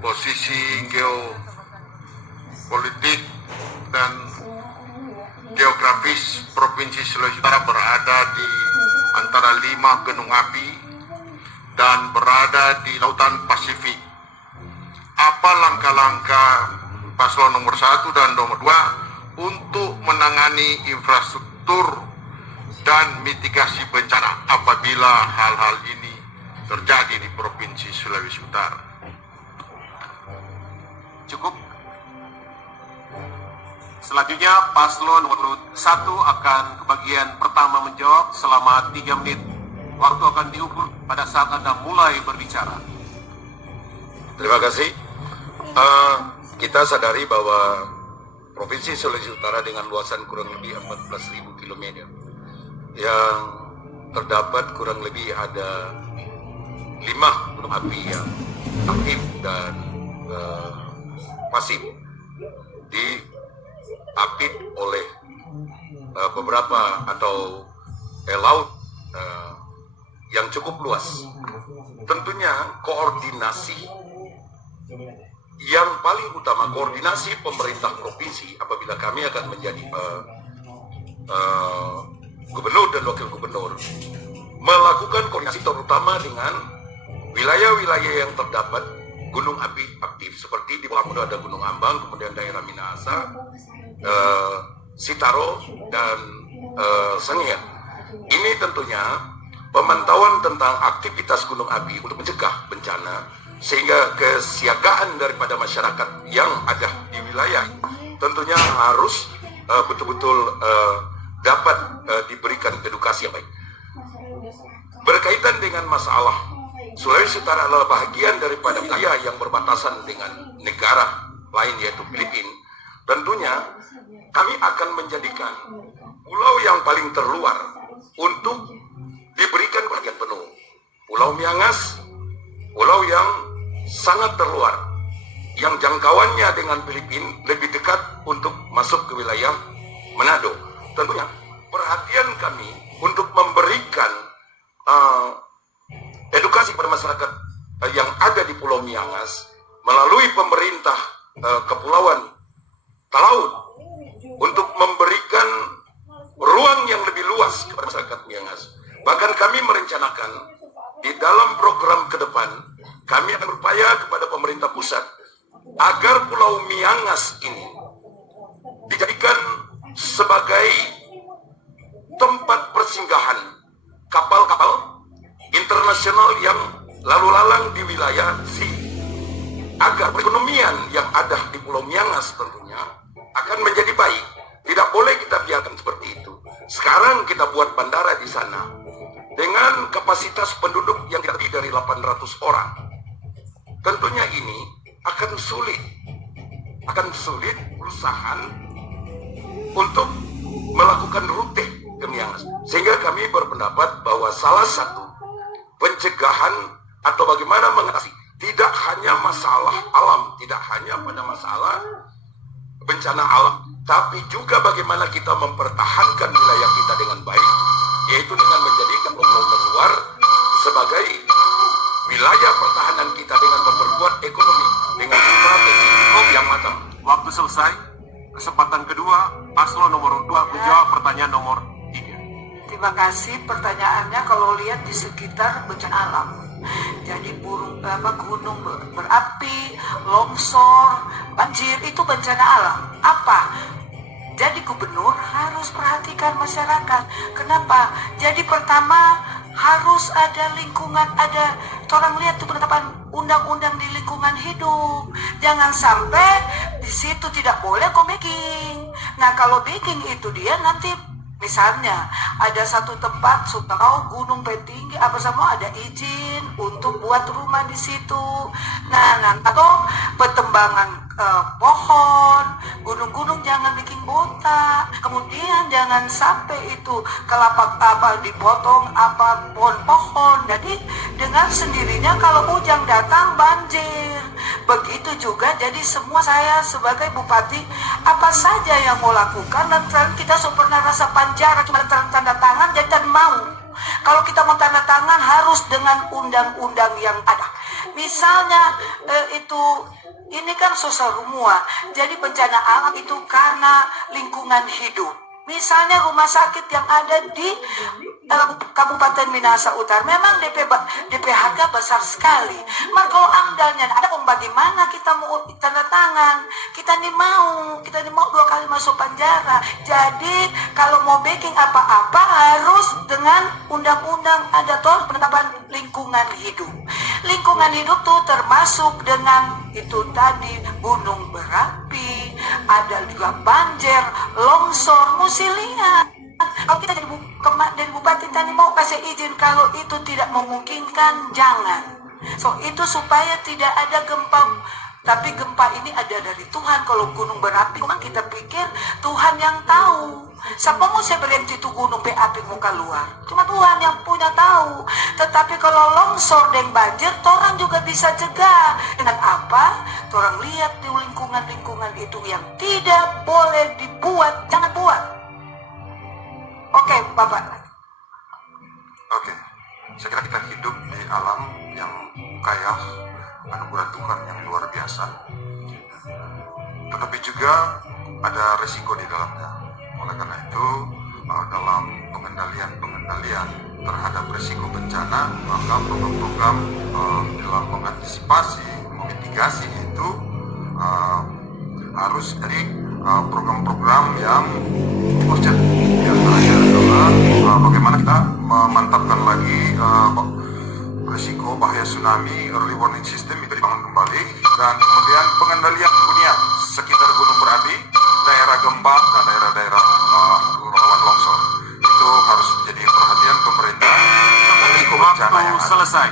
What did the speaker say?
posisi geopolitik dan geografis Provinsi Sulawesi Utara berada di antara 5 gunung api dan berada di Lautan Pasifik. Apa langkah-langkah paslon nomor 1 dan nomor 2 untuk menangani infrastruktur dan mitigasi bencana apabila hal-hal ini terjadi di Provinsi Sulawesi Utara? Cukup. Selanjutnya paslon nomor 1 akan ke bagian pertama menjawab selama 3 menit. Waktu akan diukur pada saat Anda mulai berbicara. Terima kasih. Kita sadari bahwa Provinsi Sulawesi Utara dengan luasan kurang lebih 14.000 km yang terdapat kurang lebih ada 5 gunung api yang aktif dan pasif diapit oleh beberapa atau laut yang cukup luas. Tentunya koordinasi yang paling utama, koordinasi pemerintah provinsi apabila kami akan menjadi gubernur dan wakil gubernur, melakukan koordinasi terutama dengan wilayah-wilayah yang terdapat gunung api aktif seperti di Bawah Muda ada Gunung Ambang, kemudian daerah Minahasa, Sitaro dan Sangir. Ini tentunya pemantauan tentang aktivitas gunung api untuk mencegah bencana sehingga kesiagaan daripada masyarakat yang ada di wilayah tentunya harus betul-betul dapat diberikan edukasi yang baik. Berkaitan dengan masalah Sulawesi Utara adalah bahagian daripada wilayah yang berbatasan dengan negara lain yaitu Filipina. Tentunya kami akan menjadikan pulau yang paling terluar untuk diberikan perhatian penuh. Pulau Miangas, pulau yang sangat terluar, yang jangkauannya dengan Filipina lebih dekat untuk masuk ke wilayah Manado. Tentunya perhatian kami untuk memberikan edukasi pada masyarakat yang ada di Pulau Miangas melalui pemerintah Kepulauan Talaut untuk memberikan ruang yang lebih luas kepada masyarakat Miangas. Bahkan kami merencanakan di dalam program ke depan kami akan berupaya kepada pemerintah pusat agar Pulau Miangas ini dijadikan sebagai tempat persinggahan kapal-kapal internasional yang lalu lalang di wilayah agar perekonomian yang ada di Pulau Miangas tentunya akan menjadi baik. Tidak boleh kita biarkan seperti itu. Sekarang kita buat bandara di sana dengan kapasitas penduduk yang lebih dari 800 orang. Tentunya ini akan sulit perusahaan untuk melakukan rute ke Miangas. Sehingga kami berpendapat bahwa salah satu pencegahan atau bagaimana mengatasi tidak hanya masalah alam, tidak hanya pada masalah bencana alam, tapi juga bagaimana kita mempertahankan wilayah kita dengan baik, yaitu dengan menjadikan pulau terluar sebagai wilayah pertahanan kita dengan memperkuat ekonomi dengan strategi yang matang. Waktu selesai. Kesempatan kedua, paslon nomor 2 menjawab pertanyaan nomor 3. Terima kasih. Pertanyaannya kalau lihat di sekitar bencana alam, jadi gunung berapi, longsor, banjir itu bencana alam. Apa? Jadi gubernur harus perhatikan masyarakat. Kenapa? Jadi pertama harus ada lingkungan, ada orang lihat tuh penetapan undang-undang di lingkungan hidup. Jangan sampai di situ tidak boleh baking. Nah kalau baking itu dia nanti misalnya ada satu tempat atau gunung tinggi apa semua ada izin untuk buat rumah di situ. Nah atau petembangan pohon, gunung-gunung jangan bikin botak. Kemudian jangan sampai itu kelapa dipotong pohon. Jadi dengan sendirinya kalau hujan datang banjir. Begitu juga jadi semua saya sebagai bupati apa saja yang mau lakukan dan kita pernah rasa panjara cuma tanda tangan jadi mau. Kalau kita mau tanda tangan harus dengan undang-undang yang ada. Misalnya ini kan sosial rumua. Jadi bencana alam itu karena lingkungan hidup. Misalnya rumah sakit yang ada di Kabupaten Minahasa Utara memang DP harga besar sekali. Maka kalau amdalnya ada, bagaimana kita mau tanda tangan? Kita nih mau 2 kali masuk penjara. Jadi kalau mau backing apa-apa harus dengan undang-undang ada toh penetapan lingkungan hidup. Lingkungan hidup tuh termasuk dengan itu tadi gunung berapi, ada juga banjir, longsor, mesti lihat. Kalau kita dari bupati tadi mau kasih izin, kalau itu tidak memungkinkan jangan. So itu supaya tidak ada gempa. Tapi gempa ini ada dari Tuhan. Kalau gunung berapi memang kita pikir Tuhan yang tahu. Siapa mau saya berhenti itu gunung api mau keluar? Cuma Tuhan yang punya tahu. Tetapi kalau longsor dan banjir, orang juga bisa cegah. Dengan apa? Orang lihat di lingkungan-lingkungan itu yang tidak boleh dibuat, jangan buat. Oke, Bapak. Oke, saya kira kita hidup di alam yang kaya anugerah Tuhan yang luar biasa. Tetapi juga ada resiko di dalamnya. Oleh karena itu, dalam pengendalian terhadap resiko bencana, maka program-program dalam mengantisipasi, memitigasi itu harus jadi program-program yang urgent. Di antaranya adalah bagaimana kita memantapkan lagi risiko bahaya tsunami, early warning system itu dibangun kembali, dan kemudian pengendalian hunian sekitar gunung berapi, daerah gempa, dan daerah-daerah rawan longsor. Itu harus menjadi perhatian pemerintah. Risiko bencana yang Waktu ada. selesai.